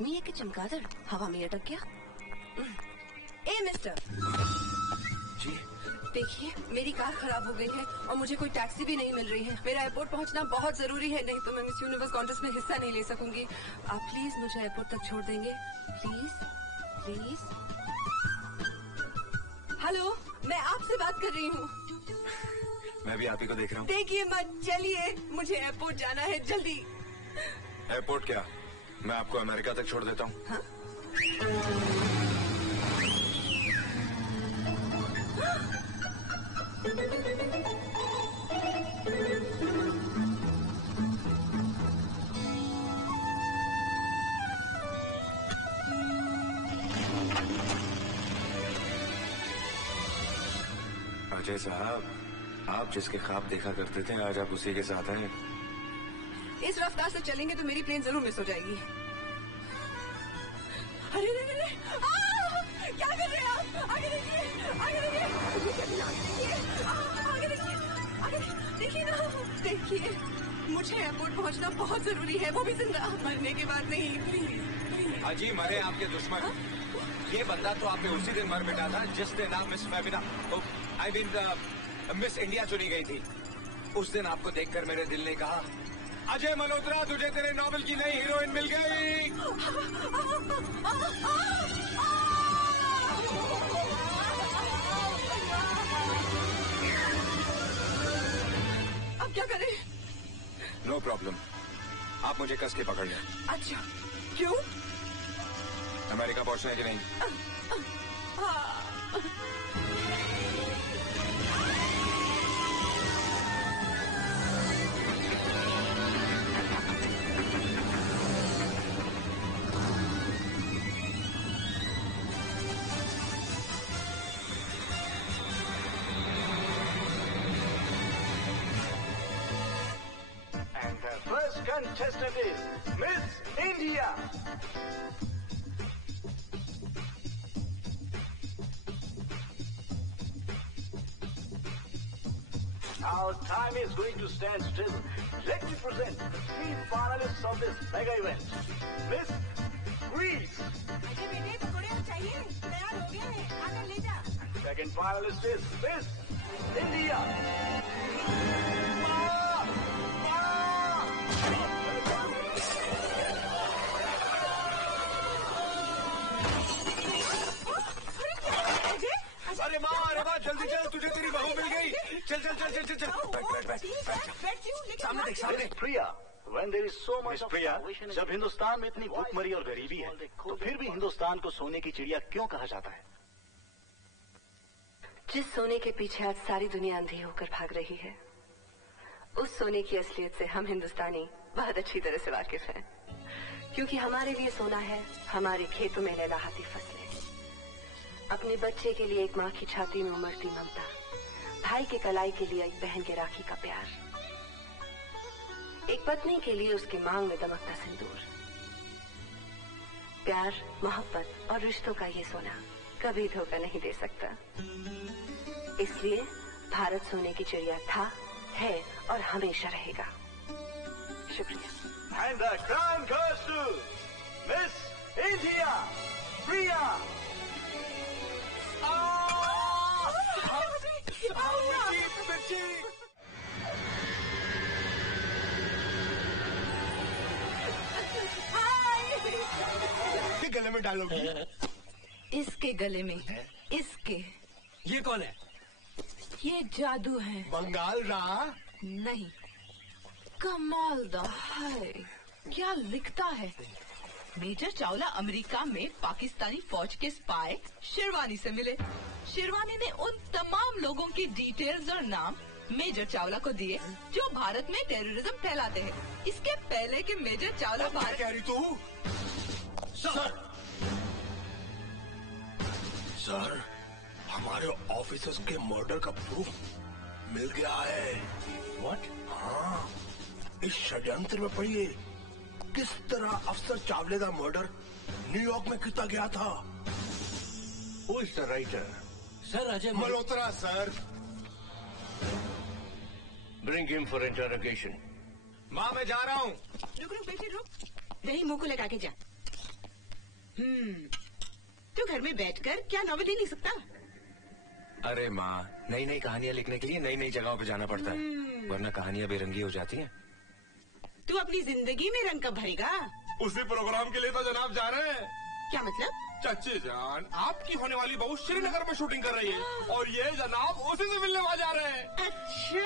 आदमी है कि चमगादड़ हवा में अटक गया। ए मिस्टर जी देखिए, मेरी कार खराब हो गई है और मुझे कोई टैक्सी भी नहीं मिल रही है। मेरा एयरपोर्ट पहुंचना बहुत जरूरी है, नहीं तो मैं मिस यूनिवर्स कॉन्टेस्ट में हिस्सा नहीं ले सकूंगी। आप प्लीज मुझे एयरपोर्ट तक छोड़ देंगे, प्लीज प्लीज। हेलो, मैं आपसे बात कर रही हूँ। मैं भी आप ही को देख रहा हूँ। देखिए मत, चलिए, मुझे एयरपोर्ट जाना है, जल्दी। एयरपोर्ट क्या, मैं आपको अमेरिका तक छोड़ देता हूँ। हाँ? अजय साहब, आप जिसके ख्वाब देखा करते थे आज आप उसी के साथ हैं। इस रफ्तार से चलेंगे तो मेरी प्लेन जरूर मिस हो जाएगी। अरे रे रे, क्या कर रहे हैं आप? आगे देखिए, आगे देखिए, आगे देखिए, आगे देखिए ना, देखिए, मुझे एयरपोर्ट पहुंचना बहुत जरूरी है, वो भी जिंदा, मरने के बाद नहीं, प्लीज। अजी मरे आपके दुश्मन। ये बंदा तो आपने उसी दिन मर मिटा था जिस दिन आप miss Febina, I mean miss India चुनी गई थी। उस दिन आपको देखकर मेरे दिल ने कहा, अजय मल्होत्रा, तुझे तेरे नॉवेल की नई हीरोइन मिल गई। अब क्या करें? नो प्रॉब्लम, आप मुझे कस के पकड़ लें। अच्छा, क्यों? अमेरिका पहुंचना है कि नहीं? And the first contestant is Miss India. Our time is going to stand still. Let me present the three finalists of this mega event. Miss Greece. Second finalist is Miss India. अरे माँ, जल्दी चल, तुझे तेरी बहू मिल गई। चल चल चल चल चल चल, बैठ। सामने देख, सामने। प्रिया, when there is so much of Priya, salvation in जब the हिंदुस्तान में इतनी भूखमरी और गरीबी है तो फिर भी हिंदुस्तान को सोने की चिड़िया क्यों कहा जाता है? जिस सोने के पीछे आज सारी दुनिया अंधी होकर भाग रही है, उस सोने की असलियत से हम हिंदुस्तानी बहुत अच्छी तरह से वाकिफ हैं, क्योंकि हमारे लिए सोना है हमारे खेतों में लहलहाती फसलें, अपने बच्चे के लिए एक माँ की छाती में उमड़ती ममता, भाई के कलाई के लिए एक बहन के राखी का प्यार, एक पत्नी के लिए उसकी मांग में दमकता सिंदूर। प्यार, मोहब्बत और रिश्तों का ये सोना कभी धोखा नहीं दे सकता। इसलिए भारत सोने की चिड़िया था, है और हमेशा रहेगा। शुक्रिया। And the crown goes to Miss India, Priya. गले में डालोगी? इसके गले में, इसके। ये कौन है? ये जादू है। बंगाल रहा? नहीं, कमाल दा है। क्या लिखता है? मेजर चावला अमेरिका में पाकिस्तानी फौज के स्पाई शिरवानी से मिले। शिरवानी ने उन तमाम लोगों की डिटेल्स और नाम मेजर चावला को दिए जो भारत में टेररिज्म फैलाते हैं। इसके पहले कि मेजर चावला भारत। कह रही तू? सर, हमारे ऑफिसर्स के मर्डर का प्रूफ मिल गया है। व्हाट? हाँ, इस षड्यंत्र में पड़िए किस तरह अफसर चावले का मर्डर न्यूयॉर्क में किया गया था। Who is the writer? Sir Ajay Malhotra sir. Bring him for interrogation. माँ मैं जा रहा हूँ। रुक रुक बेटे रुक, दही मुंह को लगा के जा। तू घर में बैठकर क्या नॉवेल नहीं लिख सकता? अरे माँ, नई नई कहानियाँ लिखने के लिए नई नई जगहों पे जाना पड़ता है, वरना कहानियाँ बेरंगी हो जाती हैं। तू अपनी जिंदगी में रंग कब भरेगा? उसी प्रोग्राम के लिए तो जनाब जा रहे हैं। क्या मतलब? चाची जान, आपकी होने वाली बहू श्रीनगर में शूटिंग कर रही है और ये जनाब उसी से मिलने वहाँ जा रहे हैं। अच्छा,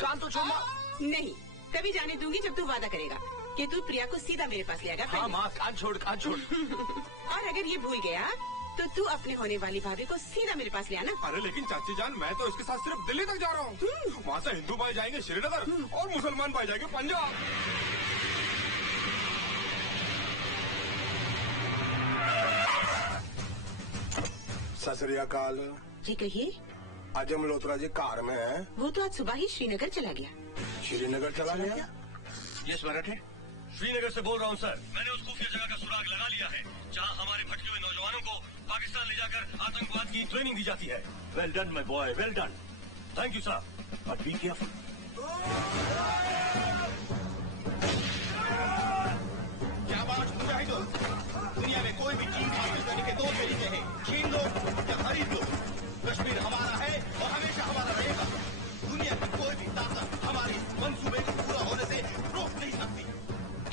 कान तो छोड़ना। नहीं, तभी जाने दूंगी जब तू वादा करेगा कि तू प्रिया को सीधा मेरे पास ले आएगा। हाँ माँ, कान छोड़ कान छोड़। और अगर ये भूल गया तो तू अपने होने वाली भाभी को सीधा मेरे पास ले आना। अरे लेकिन चाची जान, मैं तो इसके साथ सिर्फ दिल्ली तक जा रहा हूँ। वहाँ से हिंदू भाई जाएंगे श्रीनगर और मुसलमान भाई जाएंगे पंजाब। सत श्री अकाल जी कहिए। अजय मल्होत्रा जी कार में है। वो तो आज सुबह ही श्रीनगर चला गया। श्रीनगर चला गया? यस मराठे, श्रीनगर से बोल रहा हूँ सर। मैंने उस खुफिया जगह का सुराग लगा लिया है जहाँ हमारे भटके हुए नौजवानों को पाकिस्तान ले जाकर आतंकवाद की ट्रेनिंग दी जाती है। Well done my boy, well done. Thank you sir, but be careful. क्या बात मुजाहिदों, दुनिया में कोई भी चीज हासिल करने के दो तरीके हैं, छीन लो या खरीद लो। कश्मीर हमारा है और हमेशा हमारा रहेगा। दुनिया की कोई भी ताकत हमारी मंसूबे को पूरा होने से रोक नहीं सकती।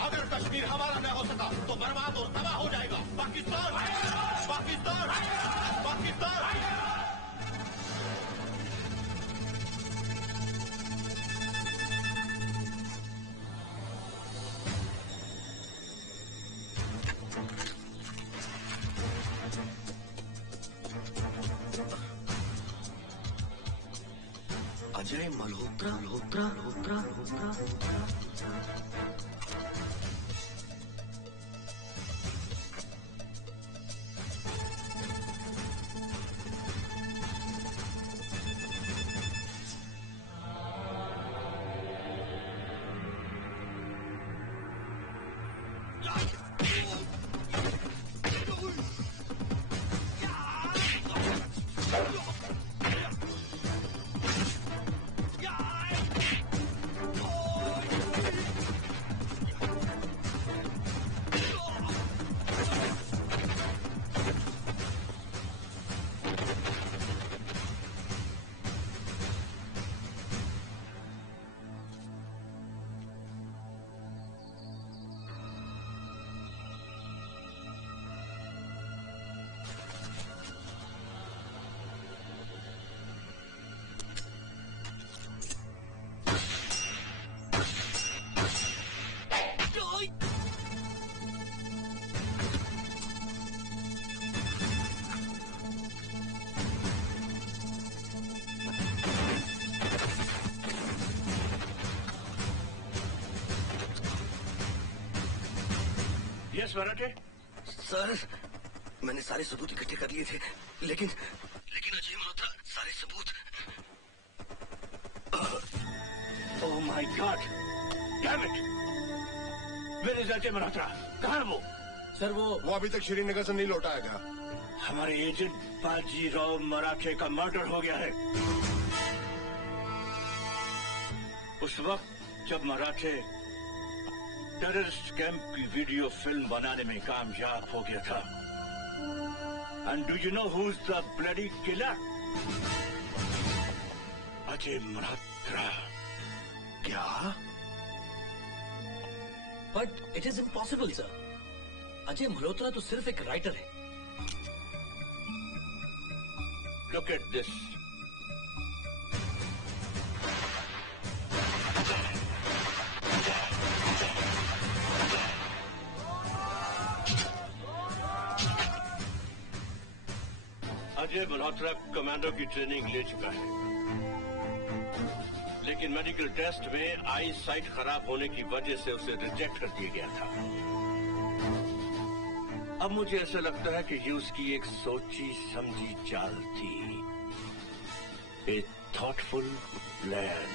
अगर कश्मीर हमारा न हो सका तो बर्बाद और तबाह हो जाएगा पाकिस्तान। पाकिस्तान, पाकिस्तान। अजय मल्होत्रा, मल्होत्रा, मल्होत्रा, मल्होत्रा। यस मराठे। सर, मैंने सारे सबूत इकट्ठे कर लिए थे, लेकिन अजय मल्होत्रा सारे सबूत। Oh my God, damn it. Where is Ajay Malhotra? कहाँ है वो? सर वो अभी तक श्रीनगर से नहीं लौटा है क्या? हमारे एजेंट बाजीराव मराठे का मर्डर हो गया है। उस वक्त जब मराठे टेररिस्ट कैंप की वीडियो फिल्म बनाने में कामयाब हो गया था। And do you know who is the bloody killer? Ajay Malhotra. क्या? But it is impossible sir. Ajay Malhotra तो सिर्फ एक राइटर है। Look at this. Ajay Malhotra commando की ट्रेनिंग ले चुका है, लेकिन मेडिकल टेस्ट में आई साइट खराब होने की वजह से उसे रिजेक्ट कर दिया गया था। अब मुझे ऐसा लगता है कि ये उसकी एक सोची समझी चाल थी, ए थॉटफुल प्लान।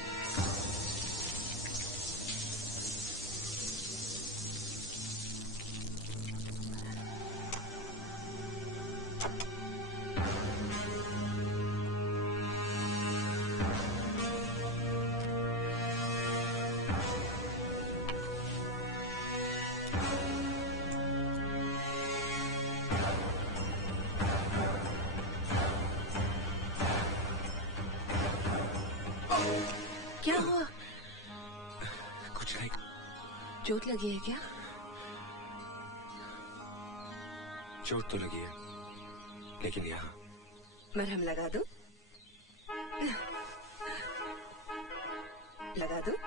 क्या हुआ? कुछ नहीं। चोट लगी है क्या? चोट तो लगी है, लेकिन यहाँ मरहम लगा दूं? लगा दूं?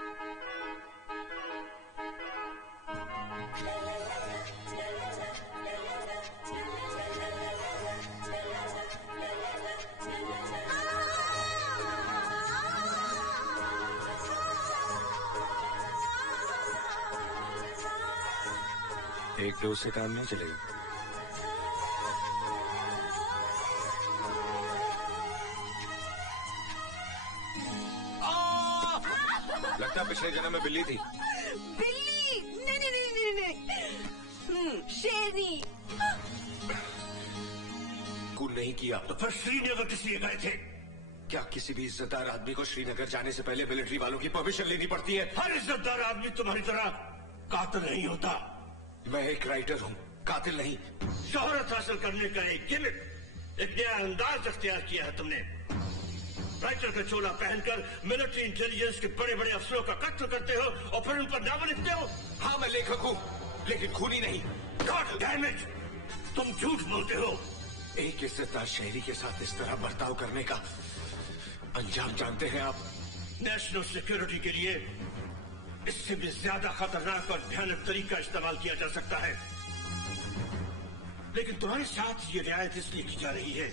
एक डोज से काम नहीं चलेगा। लगता है पिछले जन्म में बिल्ली थी। बिल्ली? नहीं नहीं नहीं नहीं नहीं, शेरनी। खून नहीं किया तो फिर श्रीनगर किस लिए गए थे? क्या किसी भी इज्जतदार आदमी को श्रीनगर जाने से पहले मिलिट्री वालों की परमिशन लेनी पड़ती है? हर इज्जतदार आदमी तुम्हारी तरह कातिल नहीं होता। मैं एक राइटर हूँ, कातिल नहीं। शोहरत हासिल करने का एक गिमिक, एक नया अंदाज अख्तियार किया है तुमने। राइटर का चोला पहनकर मिलिट्री इंटेलिजेंस के बड़े बड़े अफसरों का कत्ल करते हो और फिर उन पर नावल लिखते हो। हाँ मैं लेखक हूँ, लेकिन खूनी नहीं। गॉड डैम इट, तुम झूठ बोलते हो। एक इज्जतदार शहरी के साथ इस तरह बर्ताव करने का अंजाम जानते हैं आप? नेशनल सिक्योरिटी के लिए इससे भी ज्यादा खतरनाक और भयानक तरीका इस्तेमाल किया जा सकता है, लेकिन तुम्हारे साथ ये रियायत इसलिए की जा रही है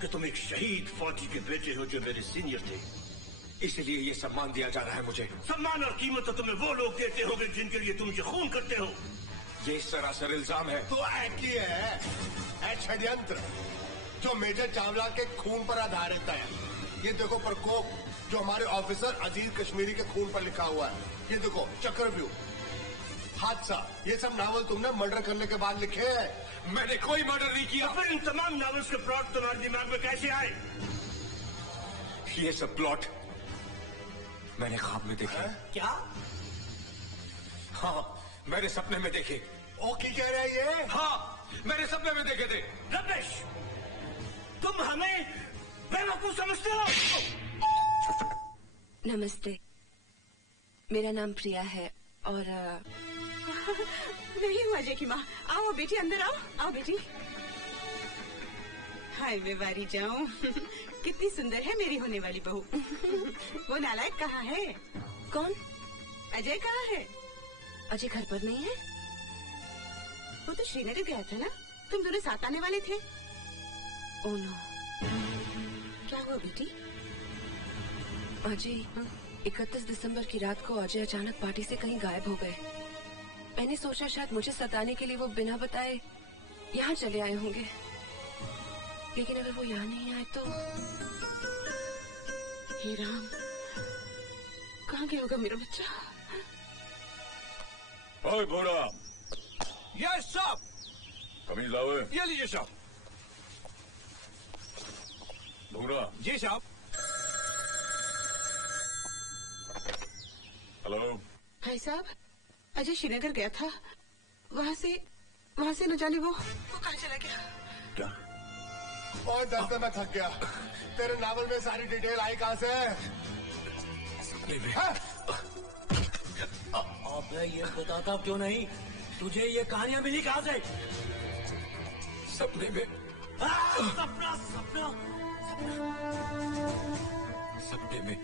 कि तुम एक शहीद फौजी के बेटे हो जो मेरे सीनियर थे, इसलिए ये सम्मान दिया जा रहा है मुझे। सम्मान और कीमत तो तुम्हें वो लोग देते होंगे जिनके लिए तुम ये खून करते हो। ये सरासर इल्जाम है। तो एक ही है षड्यंत्र जो मेजर चावला के खून पर आधारित है। ये देखो प्रकोप जो हमारे ऑफिसर अजीज कश्मीरी के खून पर लिखा हुआ है। ये देखो चक्रव्यूह, हादसा, ये सब नावल तुमने मर्डर करने के बाद लिखे हैं। मैंने कोई मर्डर नहीं किया। फिर इन तमाम नावल्स के प्लॉट तुम्हारे दिमाग में कैसे आए? ये सब प्लॉट मैंने ख्वाब में देखे। क्या? हाँ मैंने सपने में देखे। ओ की कह रहे हैं ये? हाँ मैंने सपने में देखे थे। रमेश, तुम हमें बेवकूफ समझते हो? नमस्ते, मेरा नाम प्रिया है और नहीं हुआ की माँ। आओ बेटी, अंदर आओ। आओ बेटी। हाय मैं बारी जाऊं। कितनी सुंदर है मेरी होने वाली बहू। वो नालायक कहाँ है? कौन? अजय कहाँ है? अजय घर पर नहीं है। वो तो श्रीनगर गया था ना, तुम दोनों साथ आने वाले थे। Oh no. क्या हुआ बेटी? अजय 31 दिसंबर की रात को अजय अचानक पार्टी से कहीं गायब हो गए। मैंने सोचा शायद मुझे सताने के लिए वो बिना बताए यहाँ चले आए होंगे, लेकिन अगर वो यहाँ नहीं आए तो। हे राम, कहाँ गया होगा मेरा बच्चा? ओए बोरा, यस साहब। कमीज लाओ। ये लीजिए साहब। बोरा। जी साहब। हेलो भाई साहब, अजय श्रीनगर गया था, वहाँ से न जाने वो कहाँ चला गया? क्या? और दर्द में थक गया। तेरे नावल में सारी डिटेल आई कहाँ से? अबे ये बताता क्यों नहीं? तुझे ये कहानियां मिली कहाँ से? सपने में। सपना सपना सपने में।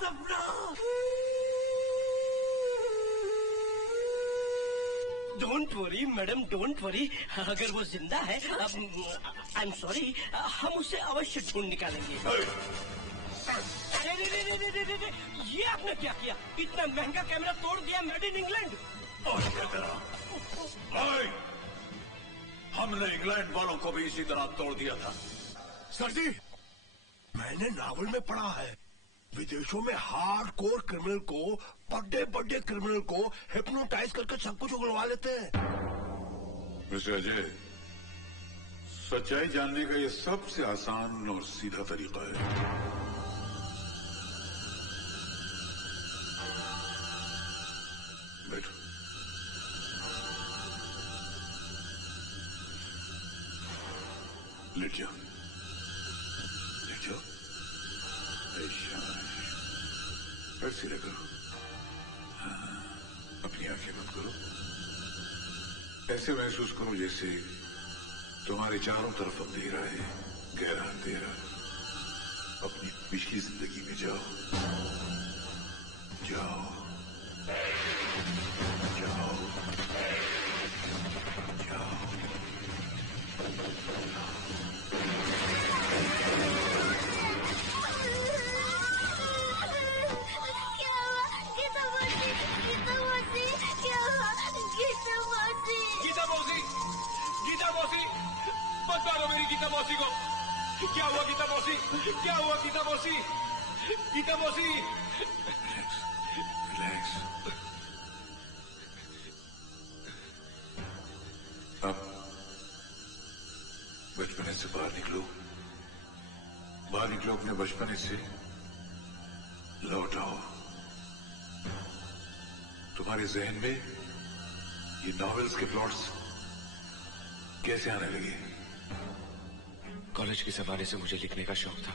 सपना। Don't worry madam, don't worry. अगर वो जिंदा है, आई एम सॉरी, हम उसे अवश्य ढूंढ निकालेंगे। अरे ये आपने क्या किया? इतना महंगा कैमरा तोड़ दिया, मेड इन इंग्लैंड। हमने इंग्लैंड वालों को भी इसी तरह तोड़ दिया था। सर जी, मैंने नावल में पढ़ा है विदेशों में हार्डकोर क्रिमिनल को, बड़े क्रिमिनल को हिप्नोटाइज करके सब कुछ उगलवा लेते हैं। मिस्टर अजय, सच्चाई जानने का ये सबसे आसान और सीधा तरीका है। बैठो। लेट जाओ, लेट जाओ। बेहतर सीधा करो। हाँ, अपनी आंखें बंद करो। ऐसे महसूस करो जैसे तुम्हारे चारों तरफ अंधेरा है, गहरा अंधेरा। अपनी पिछली जिंदगी में जाओ, जाओ, जाओ, जाओ। गीता मौसी, गीता मौसी, मत मारो मेरी गीता मौसी को। क्या हुआ गीता मौसी? क्या हुआ गीता मौसी? गीता मौसी, रिलैक्स। अब बचपने से बाहर निकलो, बाहर निकलो अपने बचपने से, लौट आओ। तुम्हारे जहन में ये नॉवेल्स के प्लॉट्स कैसे आने लगे? कॉलेज के जमाने से मुझे लिखने का शौक था।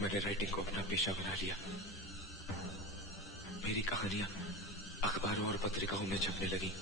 मैंने राइटिंग को अपना पेशा बना लिया। मेरी कहानियां अखबारों और पत्रिकाओं में छपने लगी।